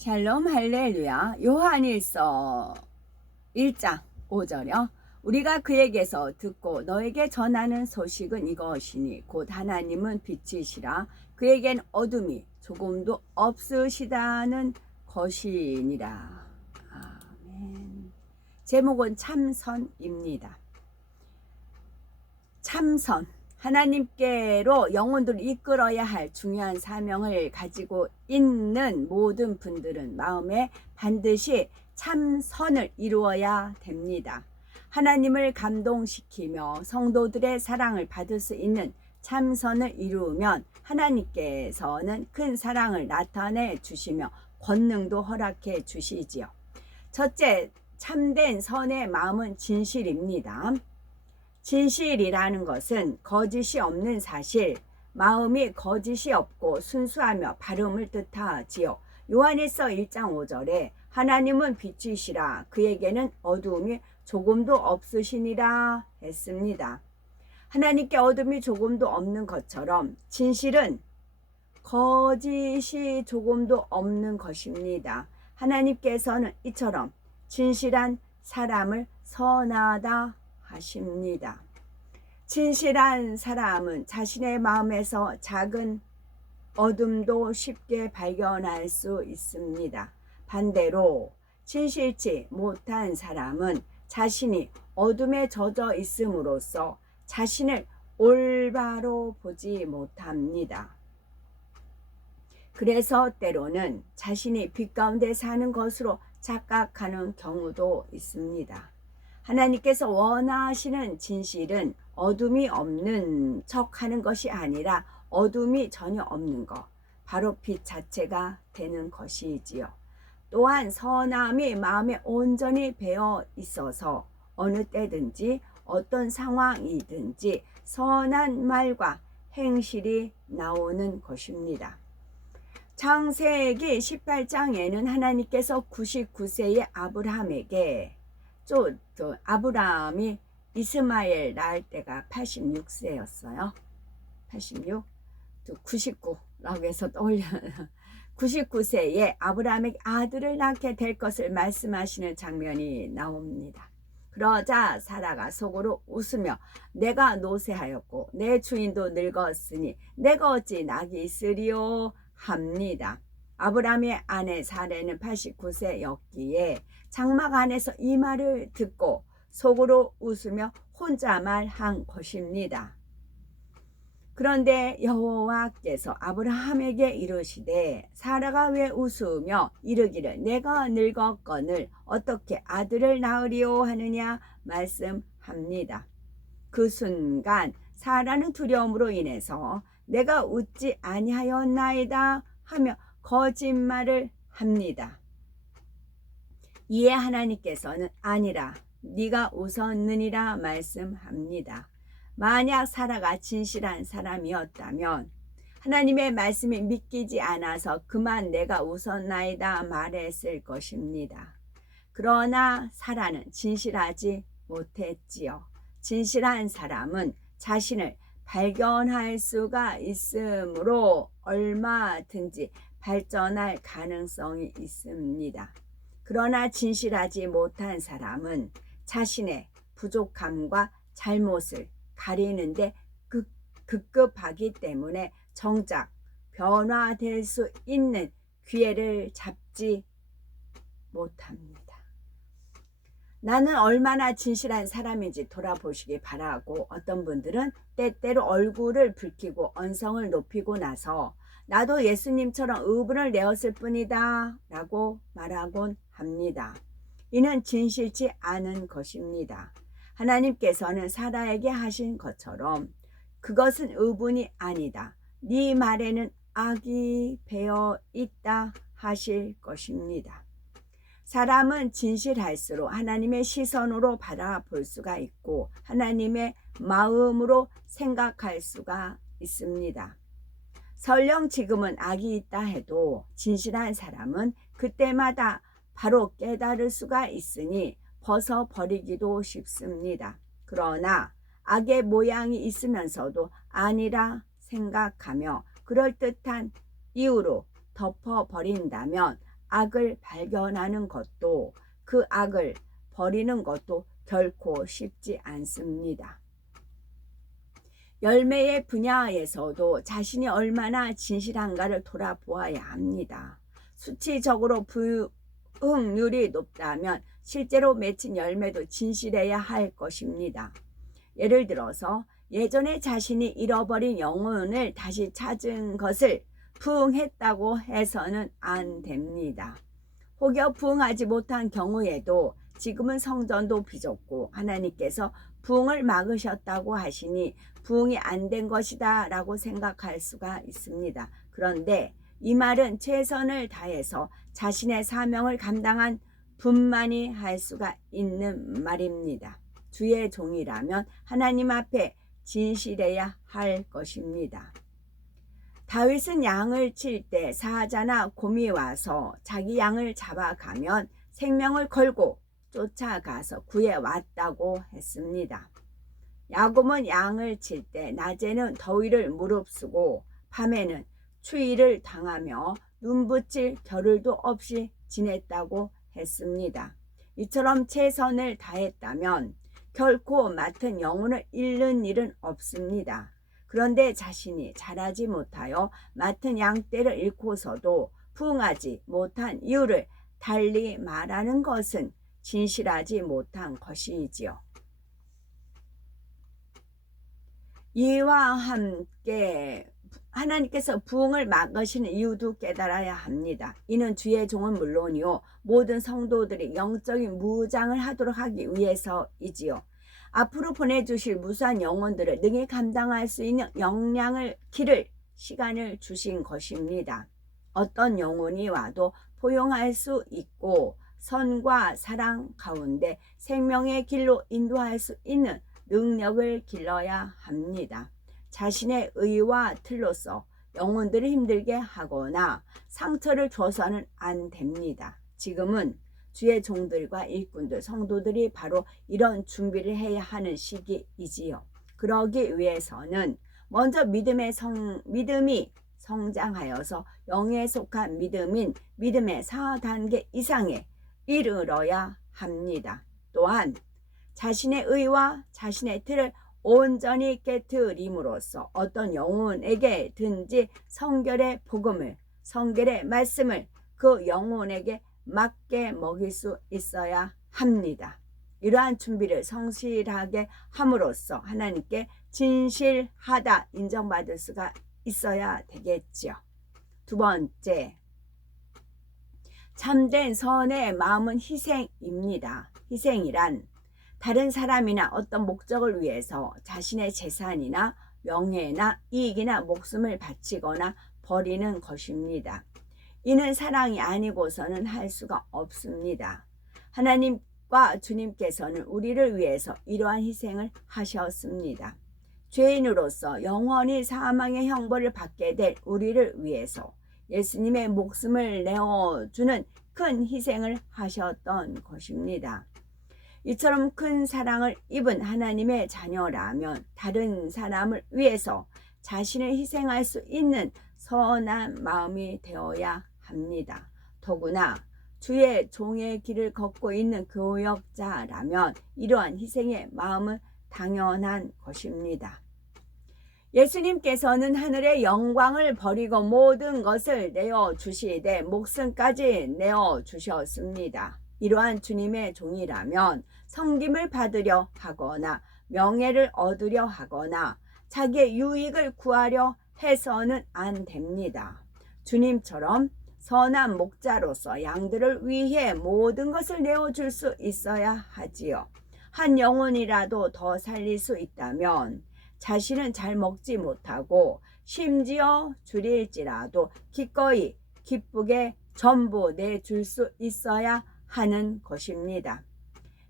샬롬 할렐루야. 요한일서 1장 5절이요. 우리가 그에게서 듣고 너에게 전하는 소식은 이것이니 곧 하나님은 빛이시라 그에겐 어둠이 조금도 없으시다는 것이니라. 아멘. 제목은 참선입니다. 참선. 하나님께로 영혼들을 이끌어야 할 중요한 사명을 가지고 있는 모든 분들은 마음에 반드시 참선을 이루어야 됩니다. 하나님을 감동시키며 성도들의 사랑을 받을 수 있는 참선을 이루면 하나님께서는 큰 사랑을 나타내 주시며 권능도 허락해 주시지요. 첫째, 참된 선의 마음은 진실입니다. 진실이라는 것은 거짓이 없는 사실, 마음이 거짓이 없고 순수하며 바름을 뜻하지요. 요한일서 1장 5절에 하나님은 빛이시라 그에게는 어두움이 조금도 없으시니라 했습니다. 하나님께 어둠이 조금도 없는 것처럼 진실은 거짓이 조금도 없는 것입니다. 하나님께서는 이처럼 진실한 사람을 선하다 하십니다. 진실한 사람은 자신의 마음에서 작은 어둠도 쉽게 발견할 수 있습니다. 반대로 진실치 못한 사람은 자신이 어둠에 젖어 있음으로써 자신을 올바로 보지 못합니다. 그래서 때로는 자신이 빛 가운데 사는 것으로 착각하는 경우도 있습니다. 하나님께서 원하시는 진실은 어둠이 없는 척 하는 것이 아니라 어둠이 전혀 없는 것, 바로 빛 자체가 되는 것이지요. 또한 선함이 마음에 온전히 배어 있어서 어느 때든지 어떤 상황이든지 선한 말과 행실이 나오는 것입니다. 창세기 18장에는 하나님께서 99세의 아브라함에게 아브라함이 이스마엘 낳을 때가 86세였어요. 86, 99라고 해서 떠올려 99세에 아브라함에게 아들을 낳게 될 것을 말씀하시는 장면이 나옵니다. 그러자 사라가 속으로 웃으며 내가 노쇠하였고 내 주인도 늙었으니 내가 어찌 낙이 있으리요 합니다. 아브라함의 아내 사레는 89세였기에 장막 안에서 이 말을 듣고 속으로 웃으며 혼자 말한 것입니다. 그런데 여호와께서 아브라함에게 이르시되 사라가 왜 웃으며 이르기를 내가 늙었거늘 어떻게 아들을 낳으리오 하느냐 말씀합니다. 그 순간 사라는 두려움으로 인해서 내가 웃지 아니하였나이다 하며 거짓말을 합니다. 이에 하나님께서는 아니라 네가 웃었느니라 말씀합니다. 만약 사라가 진실한 사람이었다면 하나님의 말씀이 믿기지 않아서 그만 내가 웃었나이다 말했을 것입니다. 그러나 사라는 진실하지 못했지요. 진실한 사람은 자신을 발견할 수가 있으므로 얼마든지 발전할 가능성이 있습니다. 그러나 진실하지 못한 사람은 자신의 부족함과 잘못을 가리는데 급급하기 때문에 정작 변화될 수 있는 기회를 잡지 못합니다. 나는 얼마나 진실한 사람인지 돌아보시기 바라고 어떤 분들은 때때로 얼굴을 붉히고 언성을 높이고 나서 나도 예수님처럼 의분을 내었을 뿐이다 라고 말하곤 합니다. 이는 진실치 않은 것입니다. 하나님께서는 사라에게 하신 것처럼 그것은 의분이 아니다. 네 말에는 악이 배어 있다 하실 것입니다. 사람은 진실할수록 하나님의 시선으로 바라볼 수가 있고 하나님의 마음으로 생각할 수가 있습니다. 설령 지금은 악이 있다 해도 진실한 사람은 그때마다 바로 깨달을 수가 있으니 벗어버리기도 쉽습니다. 그러나 악의 모양이 있으면서도 아니라 생각하며 그럴듯한 이유로 덮어버린다면 악을 발견하는 것도 그 악을 버리는 것도 결코 쉽지 않습니다. 열매의 분야에서도 자신이 얼마나 진실한가를 돌아보아야 합니다. 수치적으로 부응률이 높다면 실제로 맺힌 열매도 진실해야 할 것입니다. 예를 들어서 예전에 자신이 잃어버린 영혼을 다시 찾은 것을 부응했다고 해서는 안 됩니다. 혹여 부응하지 못한 경우에도 지금은 성전도 비좁고 하나님께서 부응을 막으셨다고 하시니 부응이 안 된 것이다 라고 생각할 수가 있습니다. 그런데 이 말은 최선을 다해서 자신의 사명을 감당한 분만이 할 수가 있는 말입니다. 주의 종이라면 하나님 앞에 진실해야 할 것입니다. 다윗은 양을 칠 때 사자나 곰이 와서 자기 양을 잡아가면 생명을 걸고 쫓아가서 구해왔다고 했습니다. 야곱은 양을 칠 때 낮에는 더위를 무릅쓰고 밤에는 추위를 당하며 눈붙일 겨를도 없이 지냈다고 했습니다. 이처럼 최선을 다했다면 결코 맡은 영혼을 잃는 일은 없습니다. 그런데 자신이 잘하지 못하여 맡은 양떼를 잃고서도 부응하지 못한 이유를 달리 말하는 것은 진실하지 못한 것이지요. 이와 함께 하나님께서 부응을 막으시는 이유도 깨달아야 합니다. 이는 주의 종은 물론이요 모든 성도들이 영적인 무장을 하도록 하기 위해서이지요. 앞으로 보내주실 무수한 영혼들을 능히 감당할 수 있는 역량을 기를 시간을 주신 것입니다. 어떤 영혼이 와도 포용할 수 있고 선과 사랑 가운데 생명의 길로 인도할 수 있는 능력을 길러야 합니다. 자신의 의와 틀로서 영혼들을 힘들게 하거나 상처를 줘서는 안 됩니다. 지금은 주의 종들과 일꾼들, 성도들이 바로 이런 준비를 해야 하는 시기이지요. 그러기 위해서는 먼저 믿음이 성장하여서 영에 속한 믿음인 믿음의 4단계 이상에 이르러야 합니다. 또한 자신의 의와 자신의 틀을 온전히 깨트림으로써 어떤 영혼에게든지 성결의 복음을, 성결의 말씀을 그 영혼에게 맞게 먹일 수 있어야 합니다. 이러한 준비를 성실하게 함으로써 하나님께 진실하다 인정받을 수가 있어야 되겠죠. 두 번째, 참된 선의 마음은 희생입니다. 희생이란 다른 사람이나 어떤 목적을 위해서 자신의 재산이나 명예나 이익이나 목숨을 바치거나 버리는 것입니다. 이는 사랑이 아니고서는 할 수가 없습니다. 하나님과 주님께서는 우리를 위해서 이러한 희생을 하셨습니다. 죄인으로서 영원히 사망의 형벌을 받게 될 우리를 위해서 예수님의 목숨을 내어주는 큰 희생을 하셨던 것입니다. 이처럼 큰 사랑을 입은 하나님의 자녀라면 다른 사람을 위해서 자신을 희생할 수 있는 선한 마음이 되어야 합니다. 더구나 주의 종의 길을 걷고 있는 교역자라면 이러한 희생의 마음은 당연한 것입니다. 예수님께서는 하늘의 영광을 버리고 모든 것을 내어주시되 목숨까지 내어주셨습니다. 이러한 주님의 종이라면 섬김을 받으려 하거나 명예를 얻으려 하거나 자기의 유익을 구하려 해서는 안 됩니다. 주님처럼 선한 목자로서 양들을 위해 모든 것을 내어줄 수 있어야 하지요. 한 영혼이라도 더 살릴 수 있다면 자신은 잘 먹지 못하고 심지어 줄일지라도 기꺼이 기쁘게 전부 내줄 수 있어야 하는 것입니다.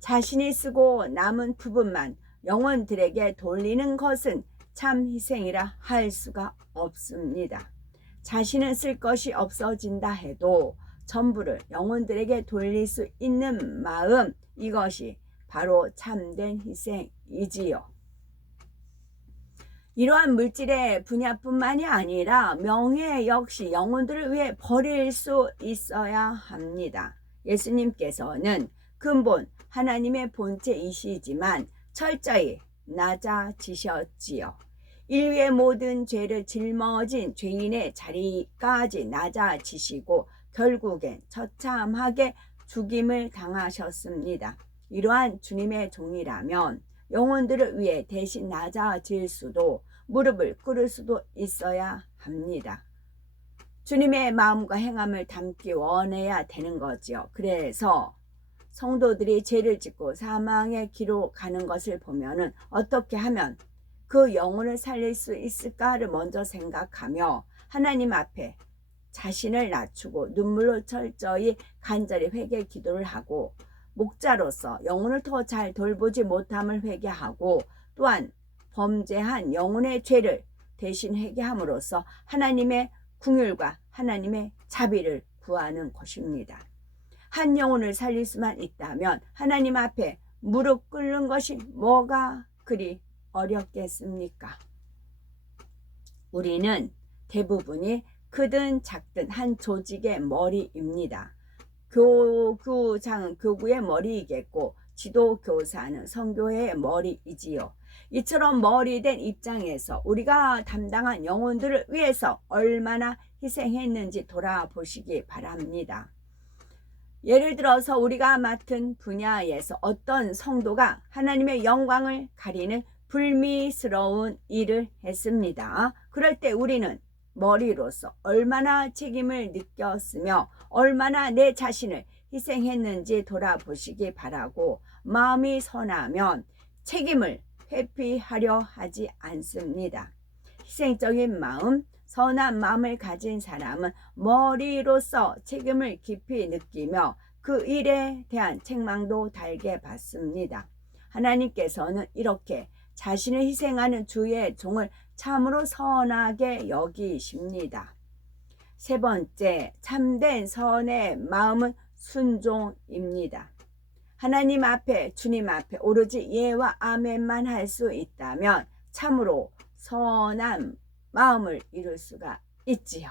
자신이 쓰고 남은 부분만 영혼들에게 돌리는 것은 참 희생이라 할 수가 없습니다. 자신은 쓸 것이 없어진다 해도 전부를 영혼들에게 돌릴 수 있는 마음, 이것이 바로 참된 희생이지요. 이러한 물질의 분야뿐만이 아니라 명예 역시 영혼들을 위해 버릴 수 있어야 합니다. 예수님께서는 근본 하나님의 본체이시지만 철저히 낮아지셨지요. 인류의 모든 죄를 짊어진 죄인의 자리까지 낮아지시고 결국엔 처참하게 죽임을 당하셨습니다. 이러한 주님의 종이라면 영혼들을 위해 대신 낮아질 수도 무릎을 꿇을 수도 있어야 합니다. 주님의 마음과 행함을 담기 원해야 되는 거지요. 그래서 성도들이 죄를 짓고 사망의 길로 가는 것을 보면은 어떻게 하면 그 영혼을 살릴 수 있을까를 먼저 생각하며 하나님 앞에 자신을 낮추고 눈물로 철저히 간절히 회개 기도를 하고 목자로서 영혼을 더 잘 돌보지 못함을 회개하고 또한 범죄한 영혼의 죄를 대신 회개함으로써 하나님의 긍휼과 하나님의 자비를 구하는 것입니다. 한 영혼을 살릴 수만 있다면 하나님 앞에 무릎 꿇는 것이 뭐가 그리 어렵겠습니까? 우리는 대부분이 크든 작든 한 조직의 머리입니다. 교구장은 교구의 머리이겠고 지도교사는 선교회의 머리이지요. 이처럼 머리된 입장에서 우리가 담당한 영혼들을 위해서 얼마나 희생했는지 돌아보시기 바랍니다. 예를 들어서 우리가 맡은 분야에서 어떤 성도가 하나님의 영광을 가리는 불미스러운 일을 했습니다. 그럴 때 우리는 머리로서 얼마나 책임을 느꼈으며 얼마나 내 자신을 희생했는지 돌아보시기 바라고 마음이 선하면 책임을 회피하려 하지 않습니다. 희생적인 마음, 선한 마음을 가진 사람은 머리로서 책임을 깊이 느끼며 그 일에 대한 책망도 달게 받습니다. 하나님께서는 이렇게 자신을 희생하는 주의 종을 참으로 선하게 여기십니다. 세 번째, 참된 선의 마음은 순종입니다. 하나님 앞에, 주님 앞에 오로지 예와 아멘만 할 수 있다면 참으로 선한 마음을 이룰 수가 있지요.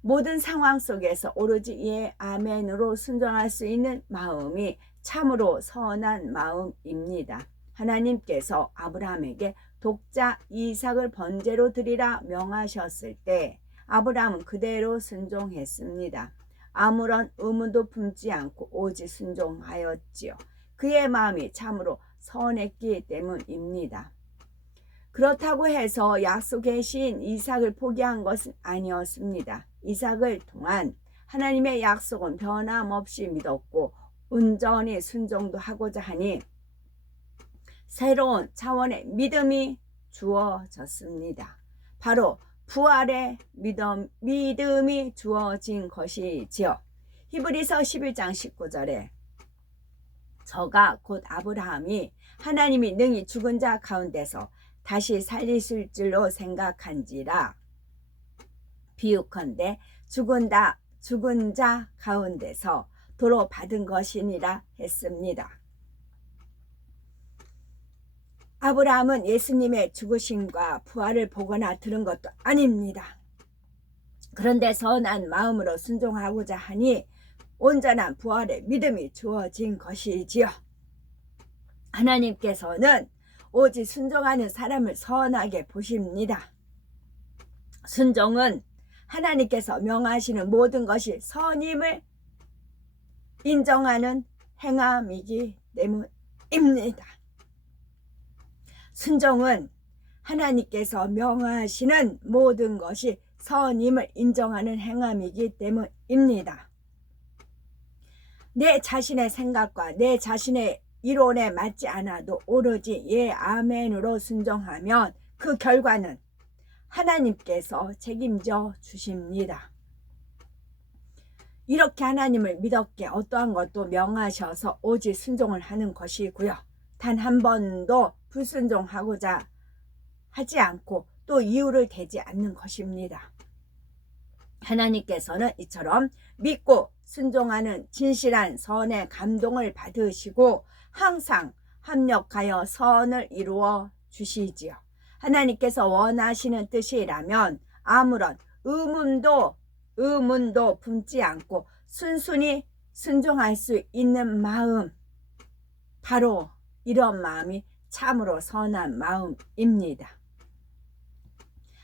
모든 상황 속에서 오로지 예, 아멘으로 순종할 수 있는 마음이 참으로 선한 마음입니다. 하나님께서 아브라함에게 독자 이삭을 번제로 드리라 명하셨을 때 아브라함은 그대로 순종했습니다. 아무런 의문도 품지 않고 오직 순종하였지요. 그의 마음이 참으로 선했기 때문입니다. 그렇다고 해서 약속의 시인 이삭을 포기한 것은 아니었습니다. 이삭을 통한 하나님의 약속은 변함없이 믿었고 온전히 순종도 하고자 하니 새로운 차원의 믿음이 주어졌습니다. 바로 부활의 믿음이 주어진 것이지요. 히브리서 11장 19절에 저가 곧 아브라함이 하나님이 능히 죽은 자 가운데서 다시 살리실 줄로 생각한지라 비유컨대 죽은 자 가운데서 도로 받은 것이니라 했습니다. 아브라함은 예수님의 죽으심과 부활을 보거나 들은 것도 아닙니다. 그런데 선한 마음으로 순종하고자 하니 온전한 부활의 믿음이 주어진 것이지요. 하나님께서는 오직 순종하는 사람을 선하게 보십니다. 순종은 하나님께서 명하시는 모든 것이 선임을 인정하는 행함이기 때문입니다. 순종은 하나님께서 명하시는 모든 것이 선임을 인정하는 행함이기 때문입니다. 내 자신의 생각과 내 자신의 이론에 맞지 않아도 오로지 예 아멘으로 순종하면 그 결과는 하나님께서 책임져 주십니다. 이렇게 하나님을 믿었기에 어떠한 것도 명하셔서 오직 순종을 하는 것이고요. 단 한 번도 불순종하고자 하지 않고 또 이유를 대지 않는 것입니다. 하나님께서는 이처럼 믿고 순종하는 진실한 선의 감동을 받으시고 항상 합력하여 선을 이루어 주시지요. 하나님께서 원하시는 뜻이라면 아무런 의문도 품지 않고 순순히 순종할 수 있는 마음, 바로 이런 마음이 참으로 선한 마음입니다.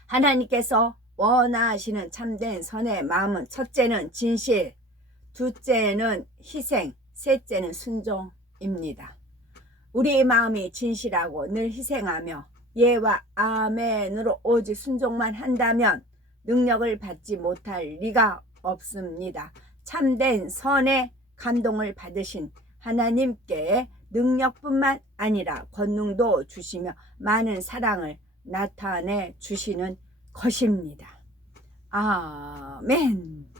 하나님께서 원하시는 참된 선의 마음은 첫째는 진실, 둘째는 희생, 셋째는 순종입니다. 우리의 마음이 진실하고 늘 희생하며 예와 아멘으로 오직 순종만 한다면 능력을 받지 못할 리가 없습니다. 참된 선의 감동을 받으신 하나님께 능력뿐만 아니라 권능도 주시며 많은 사랑을 나타내 주시는 것입니다. 아멘.